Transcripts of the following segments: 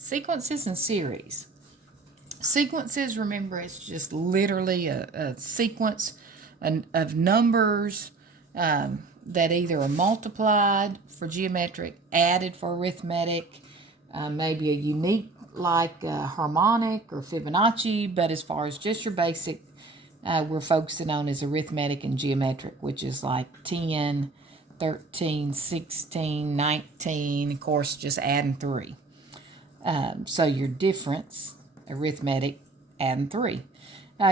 Sequences and series. Sequences, remember, it's just literally a sequence of numbers that either are multiplied for geometric, added for arithmetic, maybe a unique like harmonic or Fibonacci, but as far as just your basic, we're focusing on is arithmetic and geometric, which is like 10, 13, 16, 19, of course, just adding 3. So your difference, arithmetic, adding 3.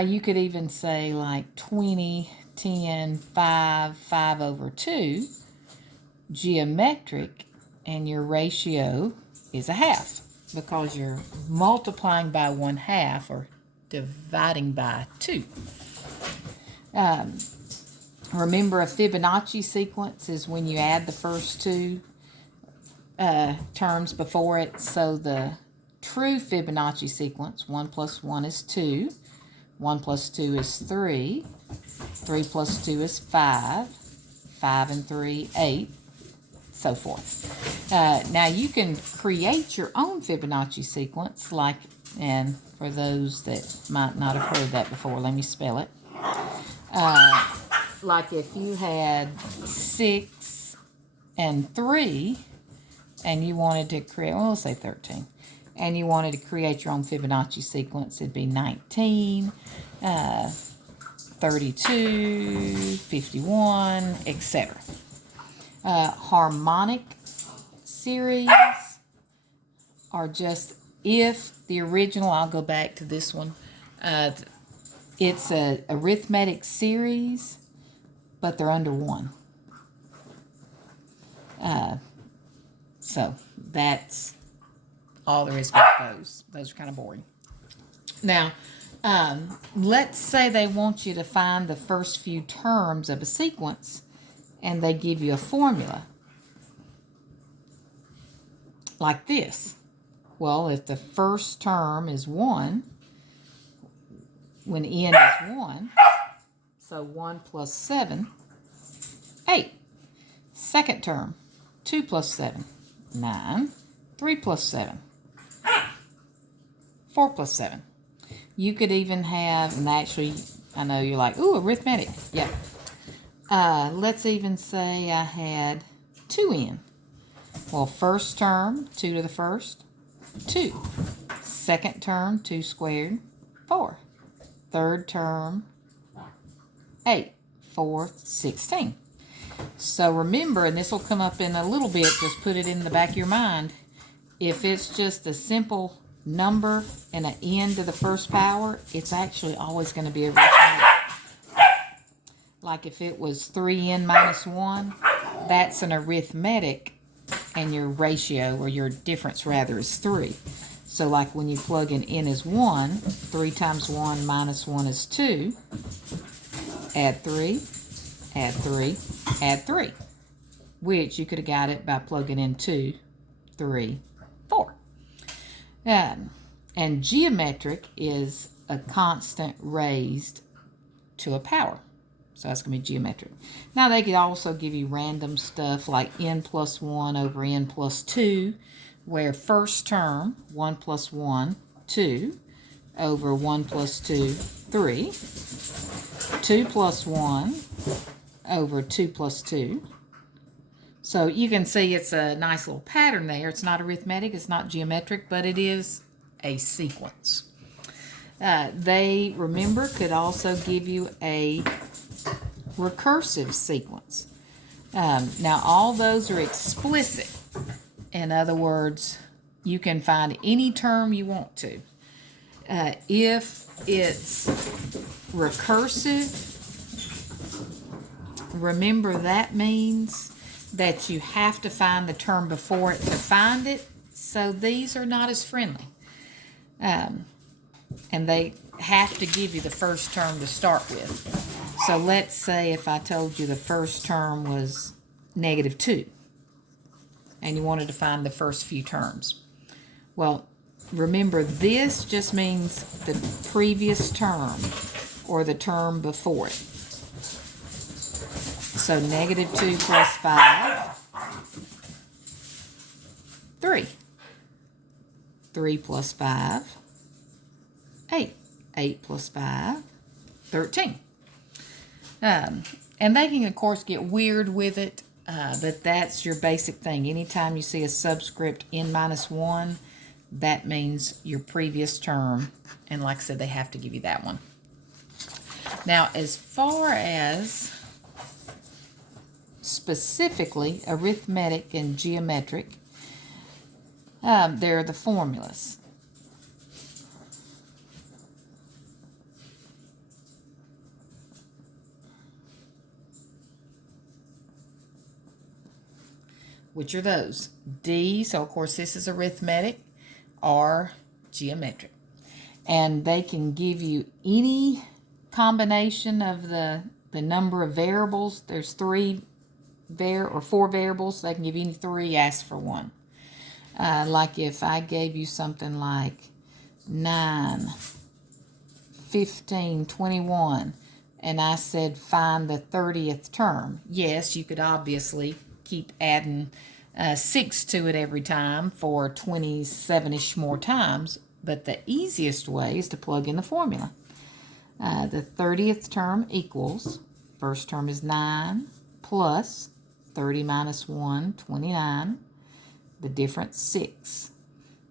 You could even say like 20, 10, 5, 5 over 2, geometric, and your ratio is a half because you're multiplying by 1/2 or dividing by 2. Remember, a Fibonacci sequence is when you add the first 2 terms before it. So the true Fibonacci sequence, 1 plus 1 is 2, 1 plus 2 is 3, 3 plus 2 is 5, 5 and 3, 8, so forth. Now you can create your own Fibonacci sequence, like, and for those that might not have heard that before, let me spell it. Like if you had 6 and 3, and you wanted to create, well, let's say 13, and you wanted to create your own Fibonacci sequence, it'd be 19, 32, 51, etc. Harmonic series are just if the original, I'll go back to this one, it's a arithmetic series, but they're under 1. So that's all there is about those. Those are kind of boring. Now, let's say they want you to find the first few terms of a sequence, and they give you a formula like this. Well, if the first term is 1, when n is 1, so 1 plus 7, 8. Second term, 2 plus 7, 9. 3 plus 7, 4 plus 7. You could even have, and actually, I know you're like, ooh, arithmetic. Yeah. Let's even say I had 2n. Well, first term, 2 to the first, 2. Second term, 2 squared, 4. Third term, 8. Fourth, 16. So remember, and this will come up in a little bit, just put it in the back of your mind, if it's just a simple number and an n to the first power, it's actually always going to be arithmetic. Like if it was 3n minus 1, that's an arithmetic, and your ratio, or your difference rather, is 3. So like when you plug in n is 1, 3 times 1 minus 1 is 2. Add 3, add 3, add 3. Which you could have got it by plugging in 2, 3, 4. And geometric is a constant raised to a power. So that's going to be geometric. Now they could also give you random stuff like n plus 1 over n plus 2, where first term, 1 plus 1, 2, over 1 plus 2, 3. 2 plus 1 over 2 plus 2. So you can see it's a nice little pattern there. It's not arithmetic, it's not geometric, but it is a sequence. They, remember, could also give you a recursive sequence. Now, all those are explicit. In other words, you can find any term you want to. If it's recursive, remember that means that you have to find the term before it to find it. So these are not as friendly. And they have to give you the first term to start with. So let's say if I told you the first term was -2, and you wanted to find the first few terms. Well, remember, this just means the previous term or the term before it. So -2 plus 5, 3. 3 plus 5, 8. 8 plus 5, 13. And they can, of course, get weird with it, but that's your basic thing. Anytime you see a subscript n minus 1, that means your previous term. And like I said, they have to give you that one. Now, as far as specifically arithmetic and geometric, they're the formulas. Which are those? D, so of course this is arithmetic, R, geometric. And they can give you any combination of the number of variables. There's 4 variables. They can give you any 3, ask for 1. Like if I gave you something like 9, 15, 21, and I said find the 30th term. Yes, you could obviously keep adding 6 to it every time for 27-ish more times, but the easiest way is to plug in the formula. The 30th term equals, first term is 9 plus 30 minus 1, 29, the difference 6.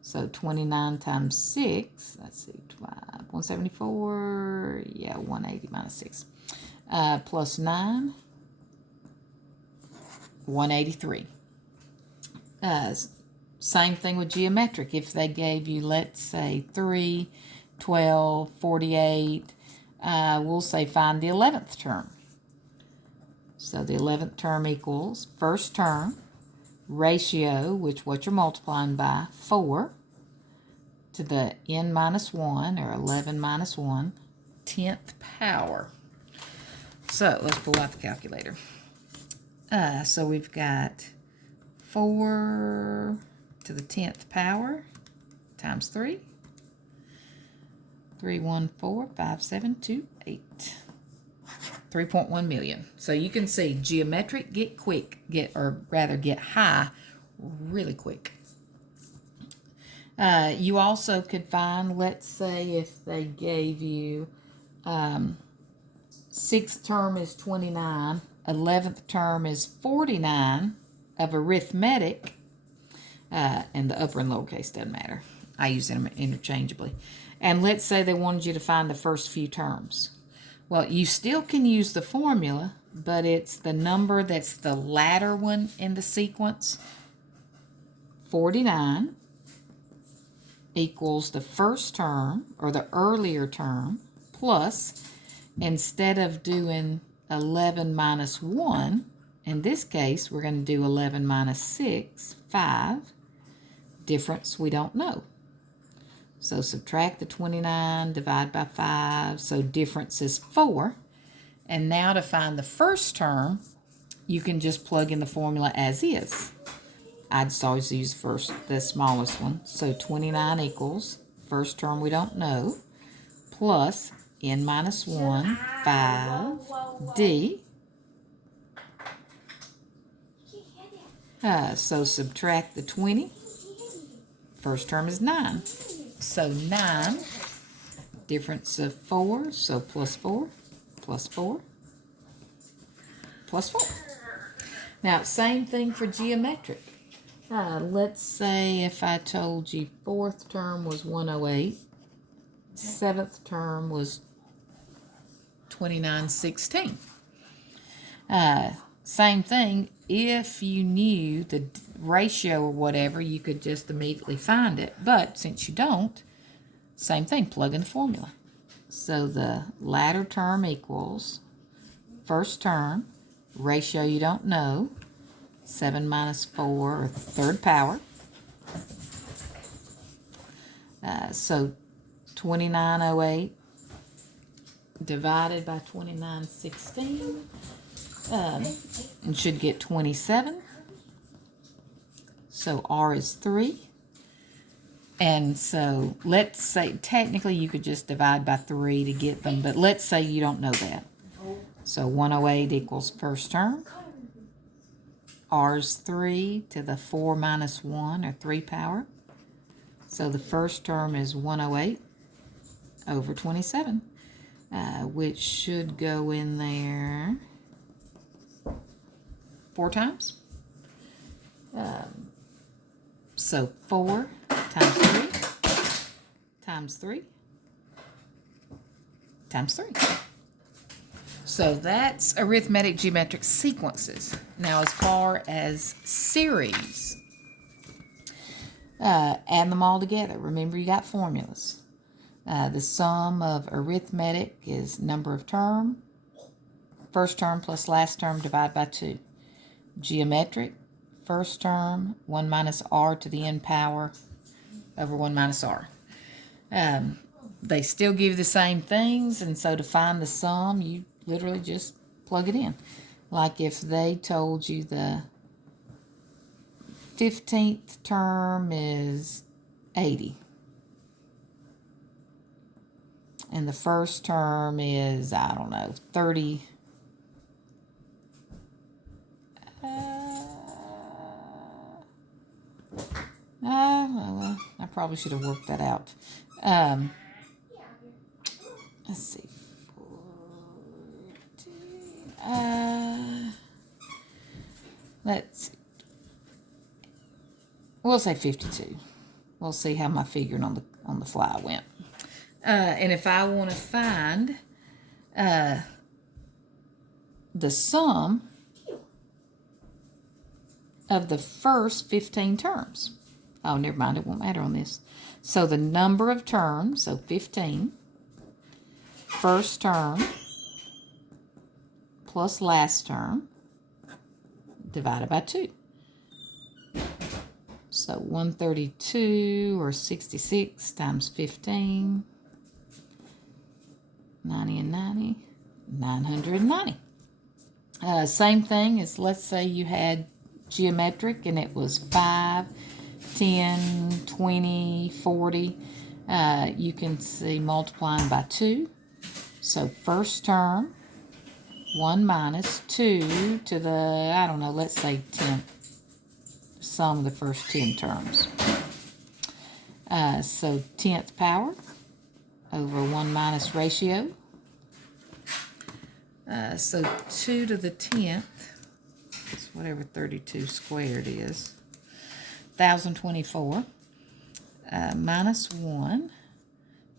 So 29 times 6, let's see, 174, yeah, 180 minus 6, plus 9, 183. Same thing with geometric. If they gave you, let's say, 3, 12, 48, we'll say find the 11th term. So the 11th term equals first term, ratio, which what you're multiplying by, 4, to the n minus 1, or 11 minus 1, 10th power. So let's pull out the calculator. So we've got 4 to the 10th power times 3. 3145728. 3.1 million. So you can see geometric get high really quick. You also could find, let's say if they gave you 6th term is 29, 11th term is 49 of arithmetic, and the upper and lowercase doesn't matter. I use them interchangeably. And let's say they wanted you to find the first few terms. Well, you still can use the formula, but it's the number that's the latter one in the sequence. 49 equals the first term, or the earlier term, plus, instead of doing 11 minus 1, in this case, we're going to do 11 minus 6, 5. Difference we don't know. So subtract the 29, divide by 5, so difference is 4. And now to find the first term, you can just plug in the formula as is. I'd just always use the smallest one. So 29 equals, first term we don't know, plus n minus 1, 5, d. So subtract the 20. First term is 9. So 9, difference of 4, so plus 4, plus 4, plus 4. Now, same thing for geometric. Let's say if I told you 4th term was 108, 7th term was 2916. Same thing, if you knew the ratio or whatever, you could just immediately find it. But since you don't, same thing, plug in the formula. So the latter term equals first term, ratio you don't know, 7 minus 4, or third power. So 2908 divided by 2916, and should get 27. So R is 3. And so let's say, technically you could just divide by 3 to get them, but let's say you don't know that. So 108 equals first term. R is 3 to the 4 minus 1, or 3 power. So the first term is 108 over 27, which should go in there 4 times. So 4 times 3 times 3 times 3. So that's arithmetic geometric sequences. Now as far as series, add them all together. Remember, you got formulas. The sum of arithmetic is number of term, first term plus last term divided by 2. Geometric, first term, 1 minus r to the n power over 1 minus r. They still give you the same things, and so to find the sum, you literally just plug it in. Like if they told you the 15th term is 80, and the first term is, I don't know, 30. Well, I probably should have worked that out. Let's see. 40, let's see. We'll say 52. We'll see how my figuring on the fly went. And if I want to find the sum of the first 15 terms. Oh, never mind, it won't matter on this. So the number of terms, so 15, first term plus last term divided by 2. So 132 or 66 times 15, 90 and 90, 990. Same thing as, let's say you had geometric and it was 5, 10, 20, 40. You can see multiplying by 2. So first term, 1 minus 2 to the, I don't know, let's say 10th. Sum of the first 10 terms. So 10th power over 1 minus ratio. So 2 to the 10th, it's whatever 32 squared is, 1,024, minus 1,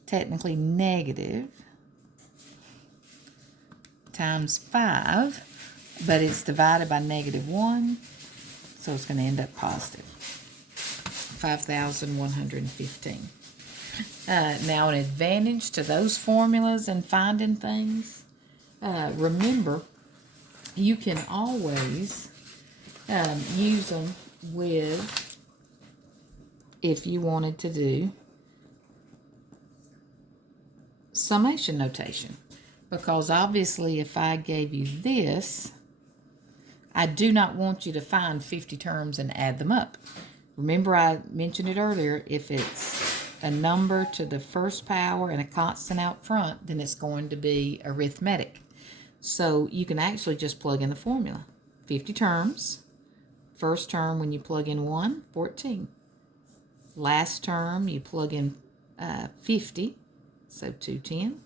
technically negative, times 5, but it's divided by negative 1, so it's going to end up positive, 5,115. Now, an advantage to those formulas and finding things, remember, you can always use them with, if you wanted to do summation notation. Because obviously if I gave you this, I do not want you to find 50 terms and add them up. Remember I mentioned it earlier, if it's a number to the first power and a constant out front, then it's going to be arithmetic. So you can actually just plug in the formula. 50 terms. First term, when you plug in 1, 14. Last term, you plug in 50, so 210,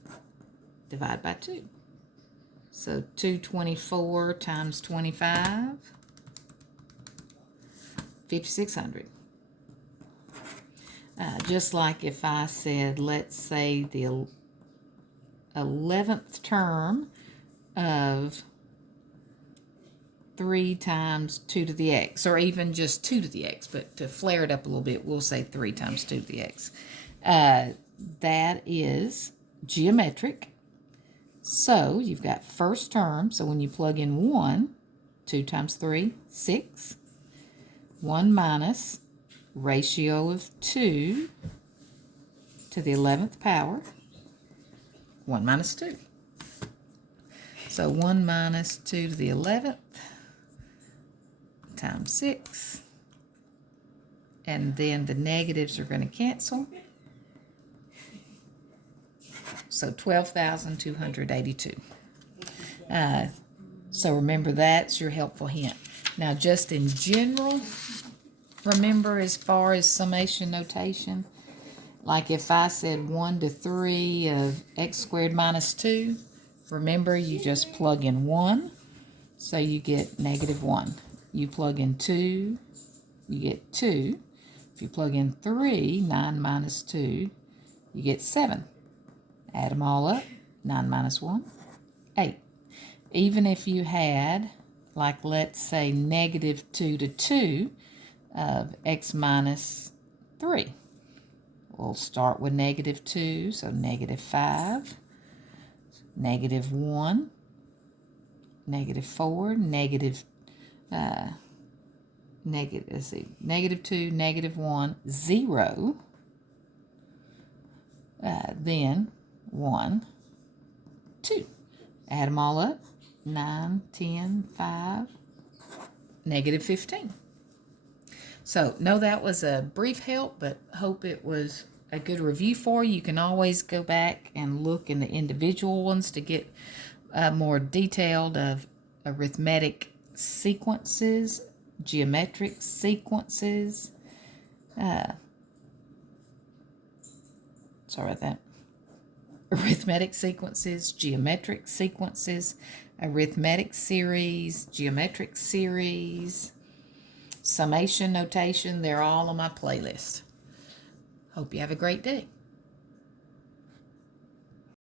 divide by 2. So 224 times 25, 5,600. Just like if I said, let's say the 11th term of 3 times 2 to the x, or even just 2 to the x, but to flare it up a little bit, we'll say 3 times 2 to the x. That is geometric. So you've got first term, so when you plug in 1, 2 times 3, 6. 1 minus ratio of 2 to the 11th power, 1 minus 2. So 1 minus 2 to the 11th times 6. And then the negatives are going to cancel. So 12,282. So remember, that's your helpful hint. Now, just in general, remember as far as summation notation, Like if I said 1 to 3 of x squared minus 2, remember you just plug in 1, so you get negative 1. You plug in 2, you get 2. If you plug in 3, 9 minus 2, you get 7. Add them all up, 9 minus 1, 8. Even if you had, like let's say negative 2 to 2 of x minus 3. We'll start with negative 2, so negative 5, negative 1, negative 4, negative 2, negative 1, 0, then 1, 2. Add them all up, 9, 10, 5, negative 15. So, no, that was a brief help, but hope it was a good review for you. You can always go back and look in the individual ones to get more detailed of arithmetic sequences, geometric sequences. Sorry about that. Arithmetic sequences, geometric sequences, arithmetic series, geometric series, summation notation. They're all on my playlist. Hope you have a great day.